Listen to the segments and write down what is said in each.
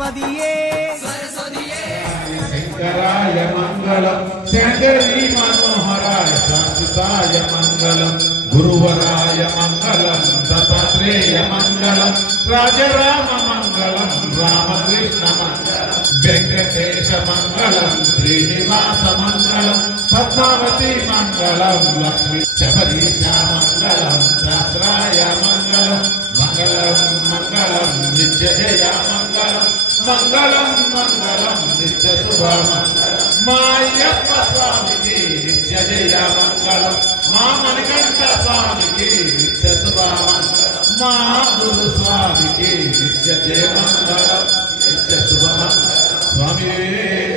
सरस्वतीये शंकराय मंगलम शंकरी मनोहराय शाश्वताय मंगलम गुरुवराय मंगलम दत्तात्रेय मंगलम राजराम मंगलम रामकृष्ण मंगलम वेंकटेश मंगलम श्रीनिवास मंगलम पद्मावती मंगलम लक्ष्मी शबरीशा मंगलम शास्त्राय मंगलम मंगलम मंगलम नित्यजय मंगलम मंगलम मंगलम नित्य शुभ मंगलम मायप्प स्वामी की नित्य जय मंगलम मां मणिकंठ स्वामी की नित्य शुभ मंगलम मां गुरु स्वामी की नित्य जय मंगलम नित्य शुभ मंगलम स्वामी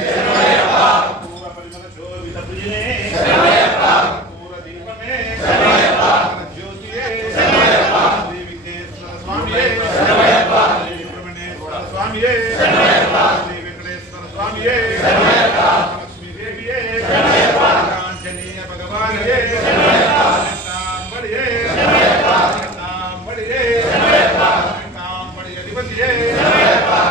शरणमय्यप्पा पूरा परिमल शोभित भुजने शरणमय्यप्पा पूरा दीप में शरणमय्यप्पा ज्योतिये शरणमय्यप्पा देवी के स्वामी शरणमय्यप्पा स्वामी शरणमय्यप्पा श्री वेंकटेश्वर स्वामी शरणमय्यप्पा लक्ष्मी देवी शरणमय्यप्पा आंजनेय भगवान शरणमय्यप्पा नाम बढ़िए शरणमय्यप्पा नाम बढ़िए शरणमय्यप्पा नाम बढ़िए अधिपति शरणमय्यप्पा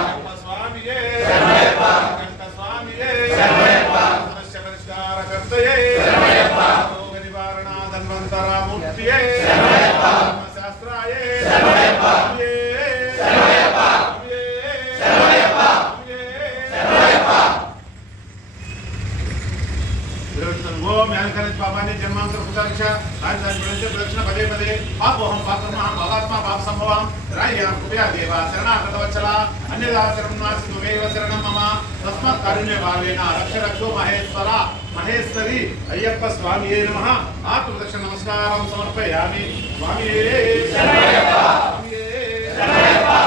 स्वामी शरणमय्यप्पा कंठ स्वामी शरणमय्यप्पा समस्या परिष्कार करते शरणमय्यप्पा रोग निवारण धन्वंतरा मूर्ति शरणमय्यप्पा शास्त्राय शरणमय्यप्पा शरणमय्यप्पा पापाने जन्मांतर पुतारिक्षा प्रदक्षिण पदे पदे पापोहम पापम भवात्मा पाप संभवम राय्याम कुपया देवा शरणागतवत्सला अन्यदा शरणनासि त्वमेव शरणं मम तस्मात् कारुण्य भावेन रक्ष रक्षो महेश्वरा महेश्वरी अय्यप्प स्वामिये नमः आत्मदर्शन नमस्कारं समर्पयामि स्वामिये शरणमय्यप्पा स्वामिये शरणमय्यप्पा